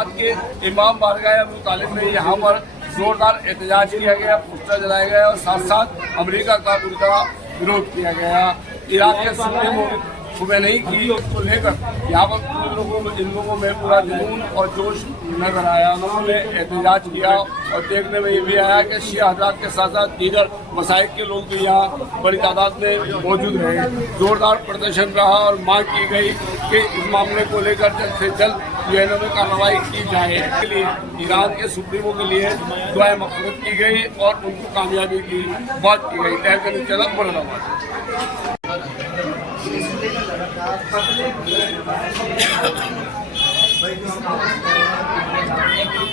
इस्लामाबाद के इमाम बारगाह अबू तालिब में यहाँ पर जोरदार एहतजाज किया गया, पोस्टर जलाए गए और साथ साथ अमेरिका का पूरी तरह विरोध किया गया। इराक के सुप्रीम खुमैनी की को लेकर यहाँ पर इन लोगों में पूरा जुनून और जोश नजर आया। उन्होंने एहतजाज किया और देखने में ये भी आया कि शिया हज़रात के साथ साथ दीगर मसाइक के लोग भी यहाँ बड़ी तादाद में मौजूद रहे। जोरदार प्रदर्शन रहा और मांग की गई कि इस मामले को लेकर जल्द से जल्द यूएनओ में कार्रवाई की जाए। इसके लिए ईरान के सुप्रीमो के लिए दुआएं मग़फ़िरत की गई और उनको कामयाबी की बात की गई। तहरीक चलक मुरादाबाद।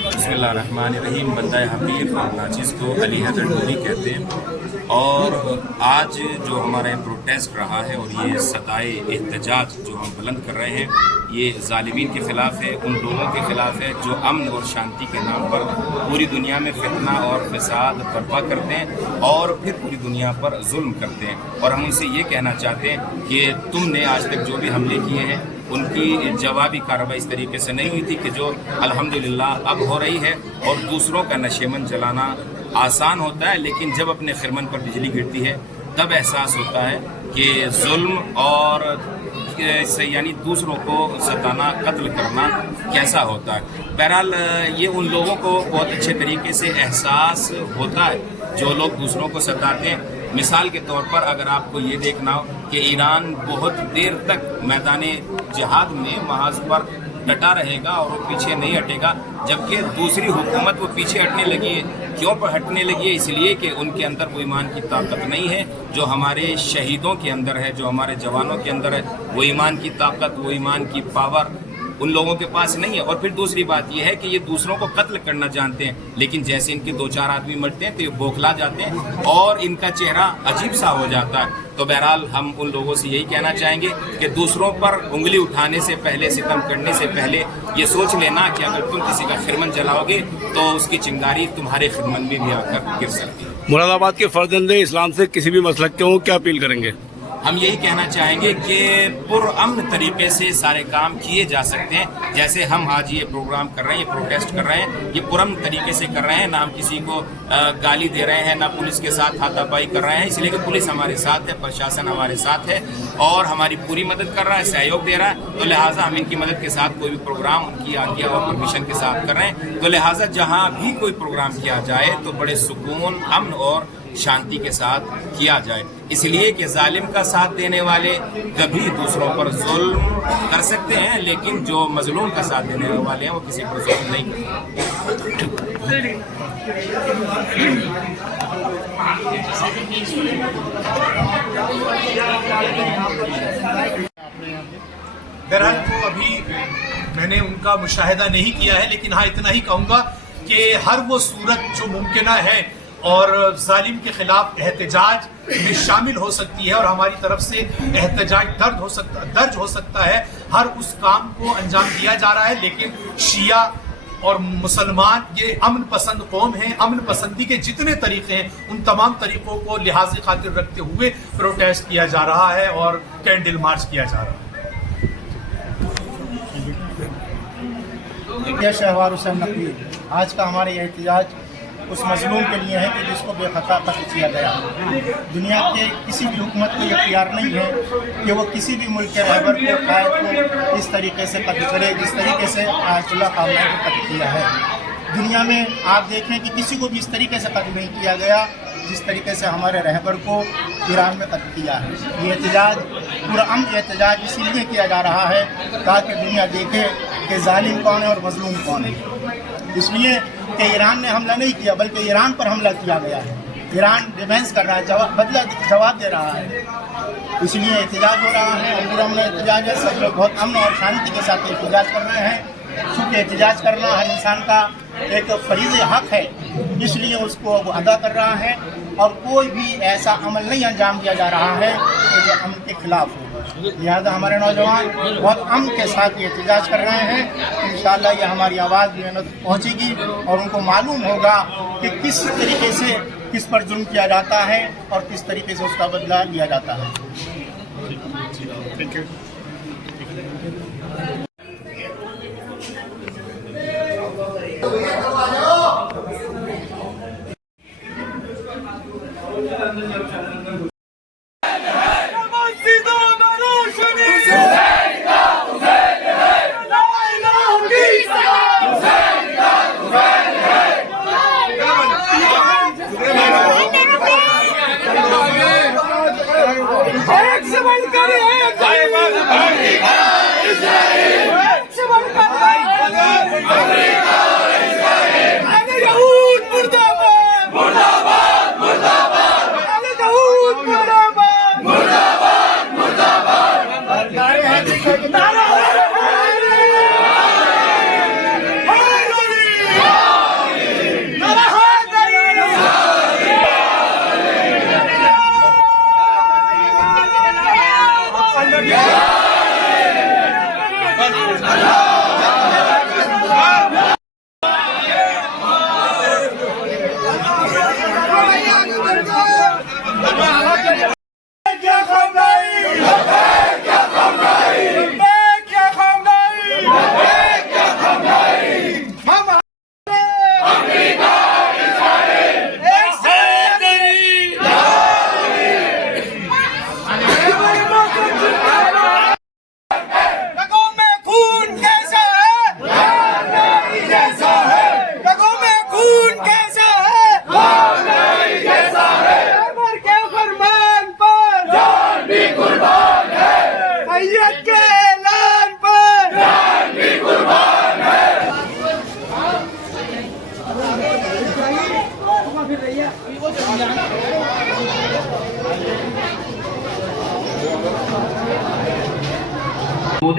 बिस्मिल्लाहिर्रहमानिर्रहीम। बंदा हबीब और नाचिज़ को अली हैदर नूरी कहते हैं। और आज जो हमारा प्रोटेस्ट रहा है और ये सदाए एहतजाज जो हम बुलंद कर रहे हैं, ये ज़ालिमीन के ख़िलाफ़ है, उन लोगों के ख़िलाफ़ है जो अमन और शांति के नाम पर पूरी दुनिया में फितना और फसाद बर्पा करते हैं और फिर पूरी दुनिया पर जुल्म करते हैं। और हम उनसे ये कहना चाहते हैं कि तुमने आज तक जो भी हमले किए हैं उनकी जवाबी कार्रवाई इस तरीके से नहीं हुई थी कि जो अल्हम्दुलिल्लाह अब हो रही है। और दूसरों का नशेमन जलाना आसान होता है, लेकिन जब अपने खिरमन पर बिजली गिरती है तब एहसास होता है कि जुल्म और यानी दूसरों को सताना, कत्ल करना कैसा होता है। बहरहाल ये उन लोगों को बहुत अच्छे तरीके से एहसास होता है जो लोग दूसरों को सताते हैं। मिसाल के तौर पर अगर आपको ये देखना हो कि ईरान बहुत देर तक मैदान जिहाद में महाज पर डटा रहेगा और वो पीछे नहीं हटेगा, जबकि दूसरी हुकूमत वो पीछे हटने लगी है। क्यों पर हटने लगी है? इसलिए कि उनके अंदर वो ईमान की ताकत नहीं है जो हमारे शहीदों के अंदर है, जो हमारे जवानों के अंदर है। वो ईमान की ताकत, वो ईमान की पावर उन लोगों के पास नहीं है। और फिर दूसरी बात यह है कि ये दूसरों को कत्ल करना जानते हैं, लेकिन जैसे इनके 2-4 आदमी मरते हैं तो ये बौखला जाते हैं और इनका चेहरा अजीब सा हो जाता है। तो बहरहाल हम उन लोगों से यही कहना चाहेंगे कि दूसरों पर उंगली उठाने से पहले, सितम करने से पहले ये सोच लेना कि अगर तुम किसी का खिरमन जलाओगे तो उसकी चिंगारी तुम्हारे खिरमन में भी आकर गिर सकती है। मुरादाबाद के फर्जंदे इस्लाम से किसी भी मसलक के हो क्या अपील करेंगे? हम यही कहना चाहेंगे कि पुरअमन तरीके से सारे काम किए जा सकते हैं। जैसे हम आज ये प्रोग्राम कर रहे हैं, ये प्रोटेस्ट कर रहे हैं, ये पुरअमन तरीके से कर रहे हैं, ना हम किसी को गाली दे रहे हैं, ना पुलिस के साथ हाथापाई कर रहे हैं। इसलिए कि पुलिस हमारे साथ है, प्रशासन हमारे साथ है और हमारी पूरी मदद कर रहा है, सहयोग दे रहा है। तो लिहाजा हम इनकी मदद के साथ कोई भी प्रोग्राम उनकी आज्ञा और परमिशन के साथ कर रहे हैं। तो लिहाजा जहाँ भी कोई प्रोग्राम किया जाए तो बड़े सुकून, अमन और शांति के साथ किया जाए। इसलिए कि जालिम का साथ देने वाले कभी दूसरों पर जुल्म कर सकते हैं, लेकिन जो मजलूम का साथ देने वाले हैं वो किसी पर जुल्म नहीं करते। बहरहाल तो अभी मैंने उनका मुशाहिदा नहीं किया है, लेकिन हाँ इतना ही कहूँगा कि हर वो सूरत जो मुमकिन है और जालिम के खिलाफ एहतजाज में शामिल हो सकती है और हमारी तरफ से एहतजाज दर्ज हो सकता है, हर उस काम को अंजाम दिया जा रहा है। लेकिन शिया और मुसलमान ये अमन पसंद कौम है, अमन पसंदी के जितने तरीके हैं उन तमाम तरीकों को लिहाज खातिर रखते हुए प्रोटेस्ट किया जा रहा है और कैंडल मार्च किया जा रहा है। शहवार हुसैन नकवी, आज का हमारा यह एहतजाज उस मजलूम के लिए है कि जिसको बेखता कत्ल किया गया। दुनिया के किसी भी हुकूमत को इख्तियार नहीं है कि वो किसी भी मुल्क के रहबर को, कायद को इस तरीके से कत्ल करे जिस तरीके से आयतुल्लाह ख़ामनेई को कत्ल किया है। दुनिया में आप देखें कि किसी को भी इस तरीके से कत्ल नहीं किया गया जिस तरीके से हमारे रहबर को ईरान में कत्ल किया है। ये एहतजाज पूरा अमन एहतजाज इसीलिए किया जा रहा है ताकि दुनिया देखे कि जालिम कौन है और मजलूम कौन है। इसलिए कि ईरान ने हमला नहीं किया बल्कि ईरान पर हमला किया गया है। ईरान डिफेंस कर रहा है, जवाब दे रहा है। इसलिए एहतजाज हो रहा है, अमन एहतजाज है। सब लोग बहुत अमन और शांति के साथ एहतजाज कर रहे हैं, चूँकि एहतजाज करना हर इंसान का एक फरीज़ हक है, इसलिए उसको वो अदा कर रहा है। और कोई भी ऐसा अमल नहीं अंजाम दिया जा रहा है जो अमन के खिलाफ हो। लिहाजा हमारे नौजवान बहुत अमन के साथ एहतजाज कर रहे हैं। इंशाअल्लाह ये हमारी आवाज़ भी पहुँचेगी और उनको मालूम होगा कि किस तरीके से किस पर जुल्म किया जाता है और किस तरीके से उसका बदला लिया जाता है। Thank you.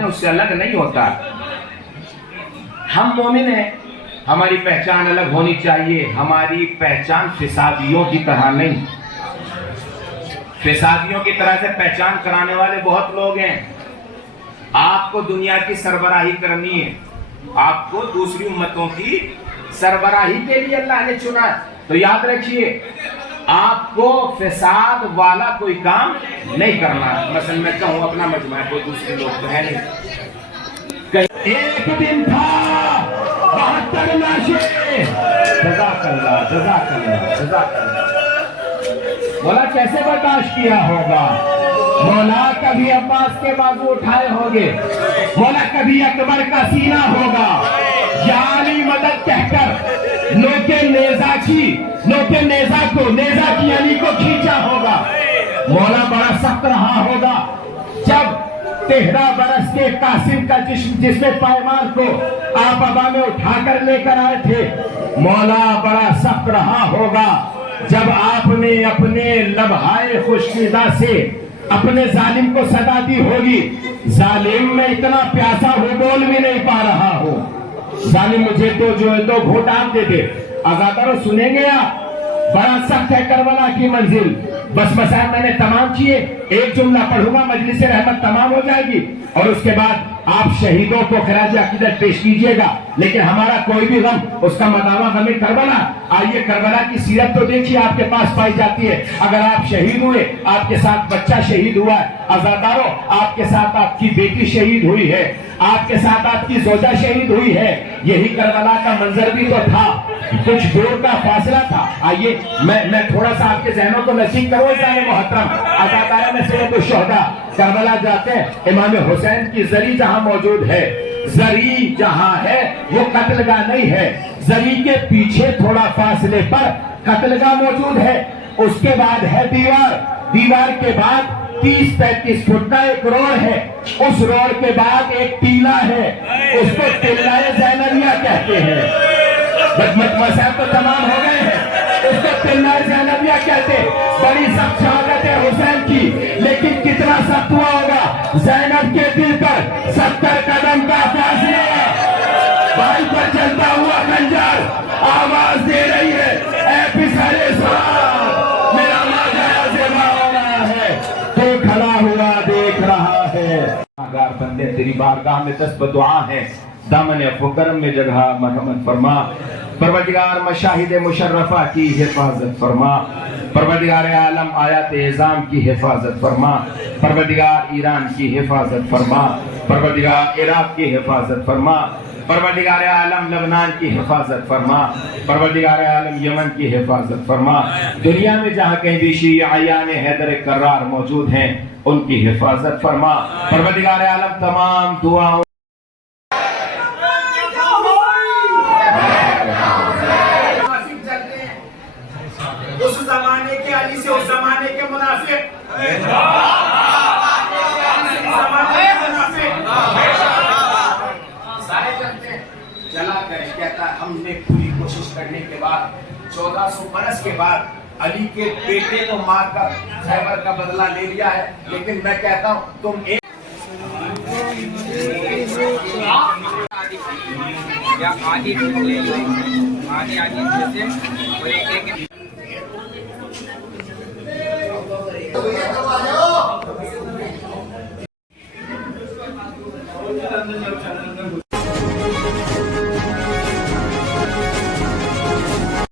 उससे अलग नहीं होता। हम मोमिन हैं, हमारी पहचान अलग होनी चाहिए। हमारी पहचान फिसादियों की तरह नहीं। फिसादियों की तरह से पहचान कराने वाले बहुत लोग हैं। आपको दुनिया की सरबराही करनी है, आपको दूसरी उम्मतों की सरबराही के लिए अल्लाह ने चुना है। तो याद रखिए, आपको फिसाद वाला कोई काम नहीं करना। मसलन मैं कहूँ अपना मजमा, कोई दूसरे लोग तो है नहीं। एक दिन था 72 लाशें। जज़ाकल्लाह, जज़ाकल्लाह, जज़ाकल्लाह। मौला कैसे बर्दाश्त किया होगा? मौला कभी अब्बास के बाजू उठाए होंगे, मौला कभी अकबर का सीना होगा, या अली मदद कहकर नोके नेजा की अली को खींचा होगा। मौला बड़ा सख्त रहा होगा जब 13 बरस के कासिम का जिसमें पैमान को आप अबा में उठाकर लेकर आए थे। मौला बड़ा सख्त रहा होगा जब आपने अपने लम्हाए खुशकिदा से अपने जालिम को सदा दी होगी। जालिम में इतना प्यासा हो, बोल भी नहीं पा रहा हो। जालिम मुझे तो जो है 2 घूंट आप दे दे। अज़ादारों सुनेंगे आप, बड़ा सख्त है करबला की मंजिल। बस मसाइल मैंने तमाम किए, एक जुमला पढ़ूंगा, मजलिस रहमत तमाम हो जाएगी और उसके बाद आप शहीदों को खराज अकीदत पेश कीजिएगा। लेकिन हमारा कोई भी गम, उसका मदावा गमे करबला। आइए करबला की सीरत तो देखिए, आपके पास पाई जाती है। अगर आप शहीद हुए, आपके साथ बच्चा शहीद हुआ है। अज़ादारों, आपके साथ आपकी बेटी शहीद हुई है, आपके साथ आपकी जोजा शहीद हुई है। यही करबला का मंजर भी तो था, कुछ दूर का फासला था। आइए मैं थोड़ा सा आपके जहनों को नसीब करूँ। मोहतरम अज़ादारों में से तो शोहदा करबला जाते हैं, इमाम हुसैन की जरी जहां मौजूद है, जरी जहां है वो कत्लगाह नहीं है। जरी के पीछे थोड़ा फासले पर कत्लगाह मौजूद है। उसके बाद है दीवार, दीवार के बाद 30-35 फुट का एक रोड है। उस रोड के बाद एक टीला है, उसको टिल्लाए ज़ैनबिया कहते हैं। मसाइल तो तमाम हो गए हैं, उसको टिल्लाए ज़ैनबिया कहते। बड़ी सख्त शहादत है हुसैन की, लेकिन कितना सख्त हुआ होगा ज़ैनब के दिल पर 70 कदम का फासला। भाई पर चलता हुआ खंजर आवाज दे रही है, ऐ पिसारे सलाम, मेरा मांगा ज़िबा हो रहा है, तो खड़ा हुआ देख रहा है। अगर बंदे तेरी बारगाह में तस्बीह दुआ है, दामन फुकरम में जगह मरहमत फरमा। परवरदिगार मशाहिद मुशर्रफा की हिफाजत फरमा। परवरदिगार आलम आयत एज़ाम की हिफाजत फरमा। परवरदिगार ईरान की हिफाजत फरमा। परवरदिगार इराक की हिफाजत फरमा। परवरदिगार आलम लबनान की हिफाजत फरमा। परवरदिगार आलम यमन की हिफाजत फरमा। दुनिया में जहाँ कहीं भी शियायान हैदर कर्रार मौजूद हैं, उनकी हिफाजत फरमा। परवरदिगार आलम तमाम दुआओं उस जमाने के अली से उस जमाने के मुनाफिक, کرنے کے بعد 1400 برس کے بعد علی کے بیٹے کو مار کر خیبر کا بدلہ لے لیا ہے. لیکن میں کہتا ہوں تم ایک آدھی لے لو آدھی جیسے ایک